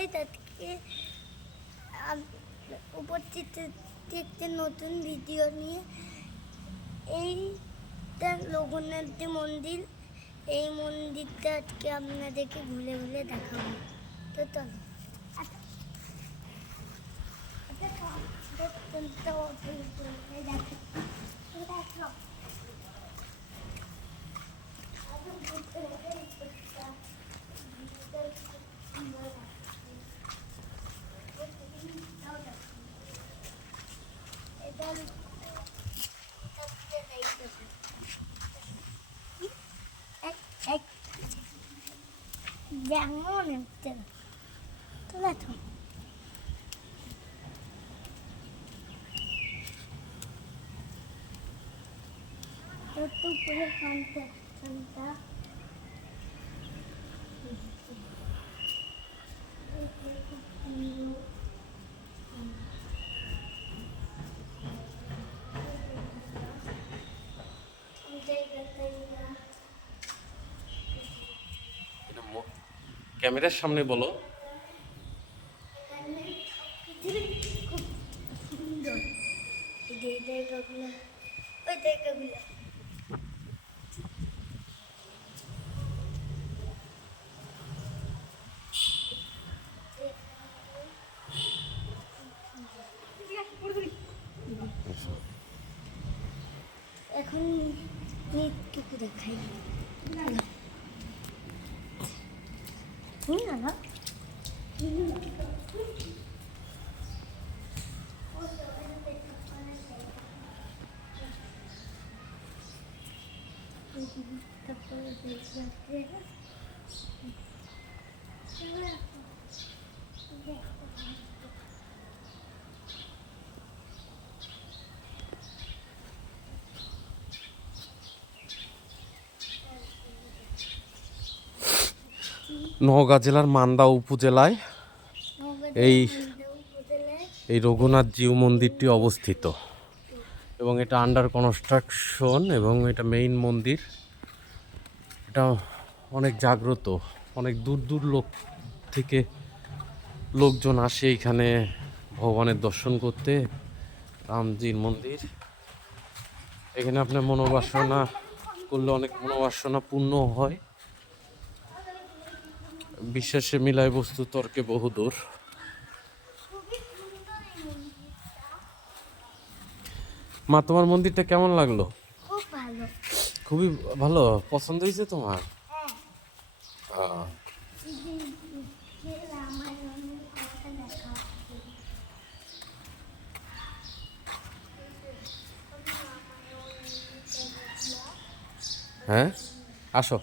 Guys, আজকে উপস্থিত একটি নতুন ভিডিও নিয়ে। এইটা রঘুনাথ মন্দির। এই মন্দিরটা আজকে আপনাদেরকে ঘুরে ঘুরে দেখাবো। তো চলো। যেমন তোলা তো উপরে কনস্ট্রাকশনটা ক্যামেরার সামনে বলো। খুব সুন্দর এই জায়গাগুলো, ওই জায়গাগুলো। এখন নিচটুকু দেখাই না নওগাঁ জেলার মান্দা উপজেলায় এই রঘুনাথ জিউ মন্দিরটি অবস্থিত এবং এটা আন্ডার কনস্ট্রাকশন এবং এটা মেইন মন্দির। এটা অনেক জাগ্রত, অনেক দূর দূর থেকে লোকজন আসে এখানে ভগবানের দর্শন করতে। রামজির মন্দির, এখানে আপনার মনোবাসনা করলে অনেক মনোবাসনা পূর্ণ হয়। বিশ্বাসে মিলায় বস্তু তর্কে বহুদূর। মা, তোমার মন্দিরটা কেমন লাগলো? খুব ভালো, খুবই ভালো, পছন্দ হয়েছে তোমার? হ্যাঁ, আসো।